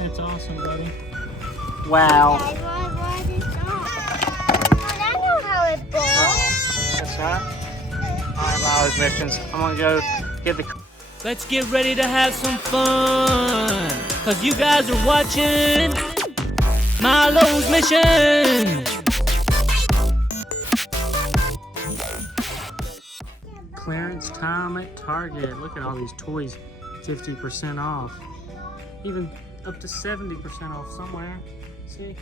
That's awesome, buddy. Wow. I know how it goes. That's right. Alright, Milo's missions. I'm gonna go get the... Let's get ready to have some fun, cause you guys are watching Milo's mission. Clearance time at Target. Look at all these toys, 50% off. Even up to 70% off somewhere. See?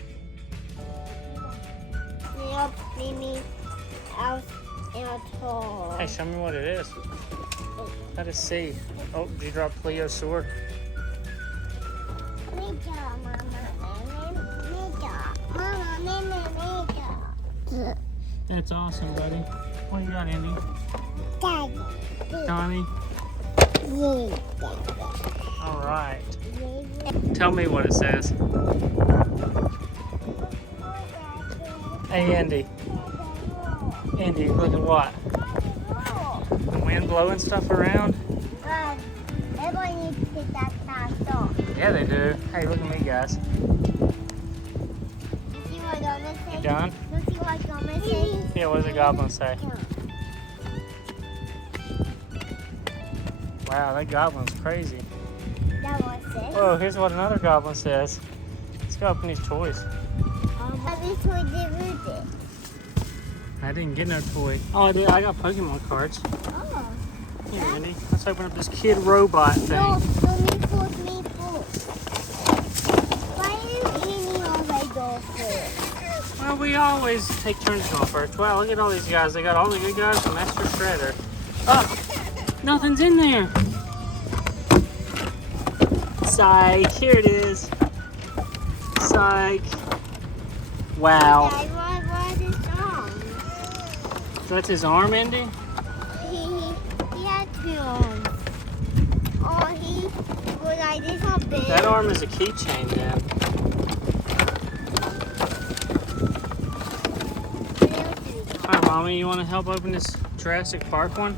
Yep, Mimi out in a toy. Hey, show me what it is. Let us see. Oh, did you drop Cleo's sword? That's awesome, buddy. What you got, Indy? Donnie? All right. Tell me what it says. Hey, Indy. Indy, look at what? The wind blowing stuff around? Everybody needs to get that cast off. Yeah, they do. Hey, look at me, guys. See what Goblin says? You done? Let's see what Goblin says. Yeah, what does the goblin say? Wow, that goblin's crazy. That one says. Whoa, here's what another goblin says. Let's go open these toys. This toy did with it. I didn't get no toy. Oh, I did. I got Pokemon cards. Oh. Here, Andy. Let's open up this kid robot thing. No, me first. Why is Annie always go first? Well, we always take turns going first. Wow, look at all these guys. They got all the good guys from Master Shredder. Oh, nothing's in there. Psych. Here it is. Psych. Wow. Dad, what is wrong? That's his arm, Indy? He had two arms. Oh, he was like this how big. That arm is a keychain, then. Alright, Mommy, you want to help open this Jurassic Park one?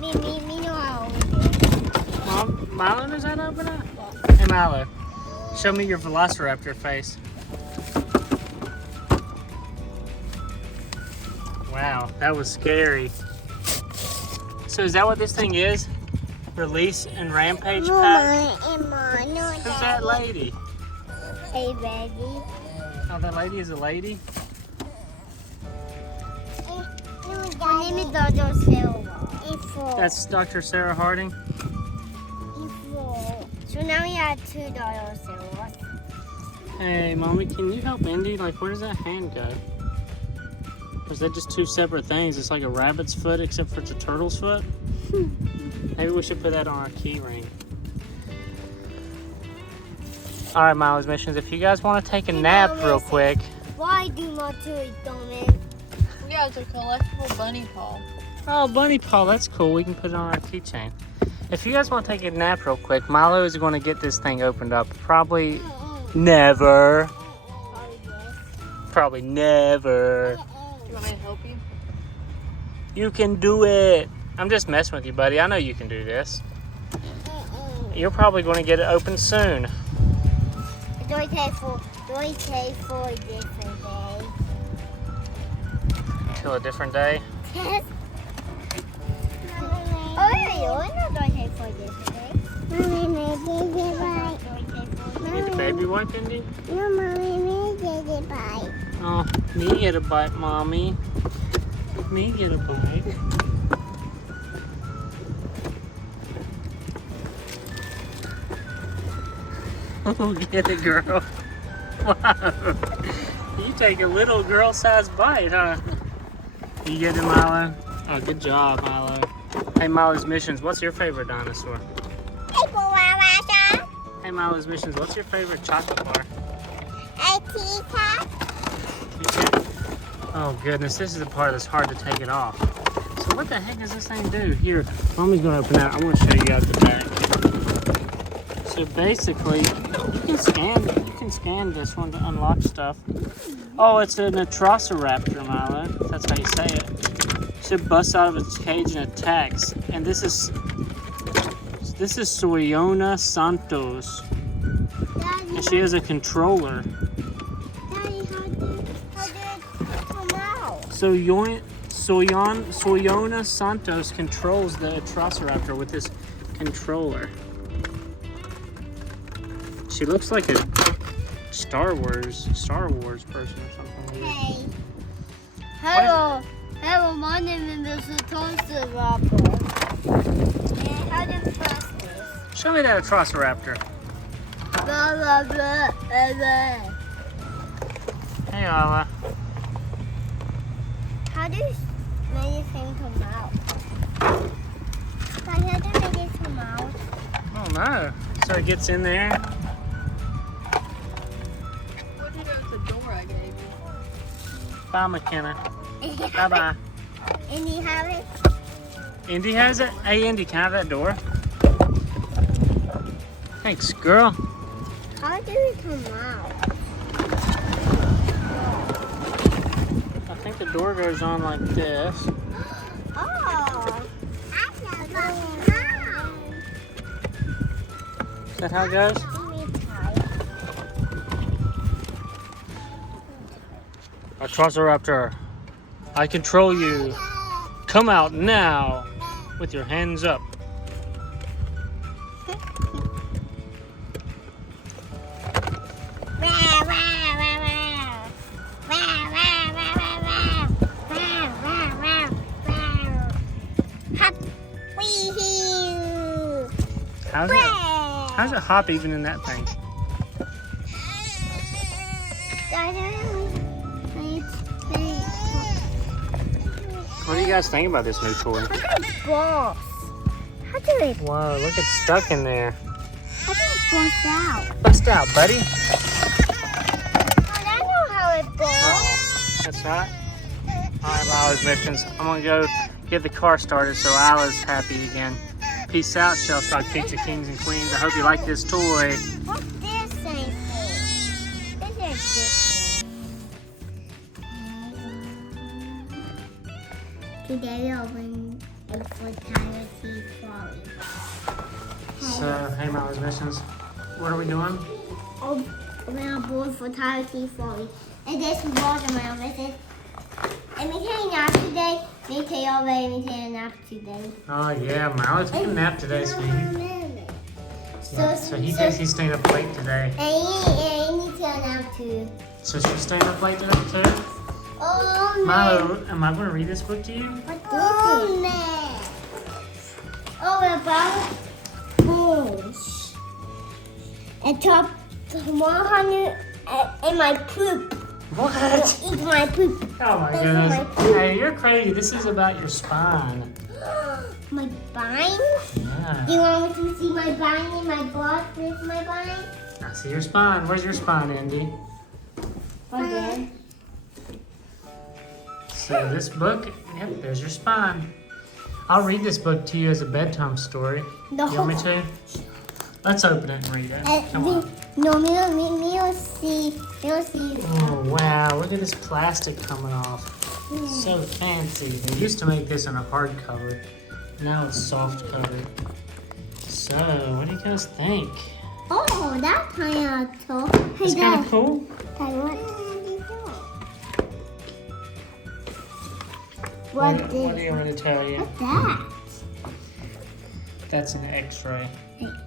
Me know how to open it. Mom, Milo knows how to open it? Hey, Milo, show me your Velociraptor face. Wow, that was scary. So is that what this thing is? Release and Rampage pack? Who's that lady? Hey, baby. Oh, that lady is a lady? My name is Dr. Silva. That's Dr. Sarah Harding? So now we have two Dr. Silvas. Hey, Mommy, can you help Indy? Like, where does that hand go? Or is that just two separate things? It's like a rabbit's foot except for it's a turtle's foot? Maybe we should put that on our key ring. Alright, Milo's missions. If you guys want to take a nap real quick. Why do not do it, Domin? Yeah, it's a collectible bunny paw. Oh, bunny paw. That's cool. We can put it on our keychain. If you guys want to take a nap real quick, Milo is going to get this thing opened up. Probably never. Probably never. You want me to help you? You can do it. I'm just messing with you, buddy. I know you can do this. You're probably going to get it open soon. Do I take for a different day? Till a different day. Yes. Oh, yeah, do I take for a different day? You need the baby wipe, Indy? No, Mommy, me get a bite. Oh, me get a bite, Mommy. Me get a bite. Oh, get it, girl. Wow. You take a little girl-sized bite, huh? You get it, Milo? Oh, good job, Milo. Hey, Milo's missions, what's your favorite dinosaur? Hey, Milo's missions, what's your favorite chocolate bar? Oh goodness, this is the part that's hard to take it off. So what the heck does this thing do? Here, Mommy's gonna open that. I want to show you out the back. So basically, you can scan this one to unlock stuff. Oh, it's an Velociraptor, Milo. That's how you say it. Should bust out of its cage and attacks. And this is Soriona Santos. And she has a controller. Daddy, how did it come out? So Soyona Santos controls the Velociraptor with this controller. She looks like a Star Wars person or something. Hey. Hello. Hello, my name is Velociraptor. And how do you press this? Show me that Velociraptor. Blah, blah, blah, blah, blah. Hey, Ala. How do you make this thing come out? Daddy, how do you make it come out? Oh no. So it gets in there. What did you do with the door I gave you? Bye, McKenna. Bye-bye. Indy have it? Indy has it? Hey, Indy, can I have that door? Thanks, girl. How do it come out? I think the door goes on like this. Oh. Is that how it goes? Velociraptor, I control you. Come out now with your hands up. How's it hop even in that thing? What do you guys think about this new toy? Boss. How do it? Whoa, look, it's stuck in there. How do it bust out? Bust out, buddy. I know how it busts. Oh, that's right. All right, Lila's missions. I'm gonna go get the car started so Lila's happy again. Peace out, Shellstock Pizza Kings and Queens. I hope you like this toy. What's this thing for? This is this thing. Today we open a photography trolley. So, hey, Lila's missions. What are we doing? Open a board photography trolley. And this is watermelon. This is. And we take a nap today. We take a nap today. Oh, yeah, Milo's taking a nap today, sweetie. So, So he thinks he's staying up late today. And you need to nap too. So she's staying up late today, too? Oh, Milo, am I going to read this book to you? What is it? Oh, about bones. And top 100 and my poop. What? Eat my poop. Oh my That's goodness. my poop. Hey, you're crazy. This is about your spine. My spine? Yeah. Do you want me to see my spine and my butt with my spine? I see your spine. Where's your spine, Andy? Right there. So this book, yep, there's your spine. I'll read this book to you as a bedtime story. No. You want me to? Let's open it and read it. Come on. No, me don't see. Oh wow, look at this plastic coming off. So fancy. They used to make this in a hardcover. Now it's soft cover. So, what do you guys think? Oh, that's kind of cool. Hey, It's kind of cool. What do you want me to tell you? What's that? That's an X-ray.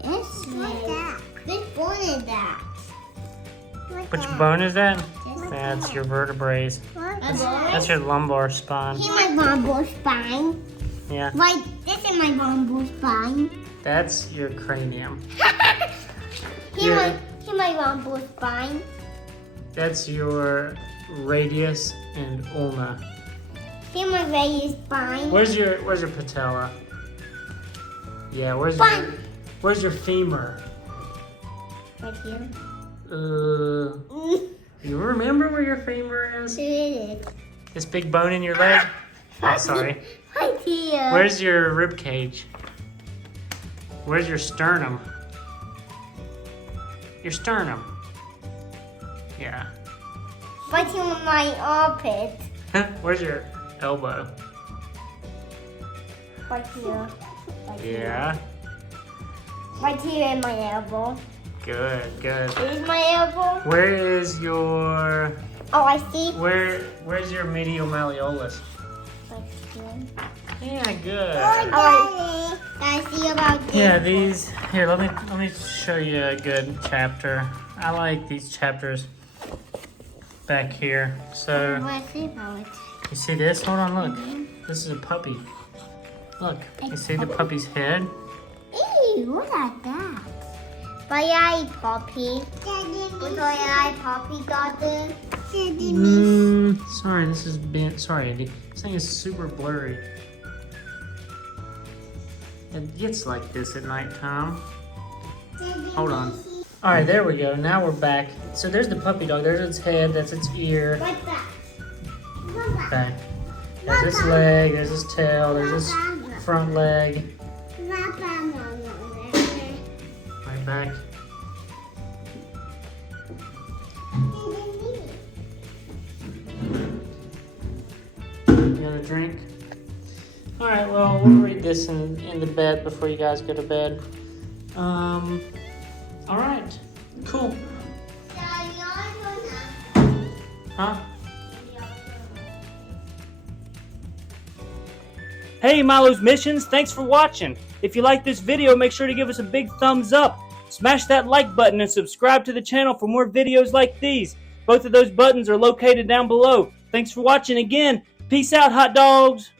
What's that? Which bone is that? Which bone is that? That's your vertebrae. That's your lumbar spine. Here's my bamboo spine. Yeah. Right, this is my bamboo spine. That's your cranium. Here's my bamboo spine. That's your radius and ulna. Here's my radius spine. Where's your patella? Yeah, where's your femur? Right here. You remember where your femur is? Here it is. This big bone in your leg? Oh, sorry. Right here. Where's your rib cage? Where's your sternum? Your sternum. Yeah. Right here on my armpit. Where's your elbow? Right here. Right here. Yeah. Right here in my elbow. Good, good. Here's my elbow. Where is your... Oh, I see. Where's your medial malleolus? Yeah, good. Oh, I see about this. Yeah, these here. Let me show you a good chapter. I like these chapters back here. So What's it about? you see this? Hold on, look. This is a puppy. Look, you see the puppy's head? Eee, what is that? Bye, puppy. Bye, puppy, daughter. Sorry, this is bent. Sorry, Andy. This thing is super blurry. It gets like this at nighttime. Hold on. All right, there we go. Now we're back. So there's the puppy dog. There's its head. That's its ear. What's that? Okay. There's his leg. There's his tail. There's his front leg. Right back. You got a drink? All right. Well, we'll read this in the bed before you guys go to bed. All right. Cool. Huh? Hey Milo's Missions, thanks for watching. If you like this video, make sure to give us a big thumbs up. Smash that like button and subscribe to the channel for more videos like these. Both of those buttons are located down below. Thanks for watching again. Peace out, hot dogs.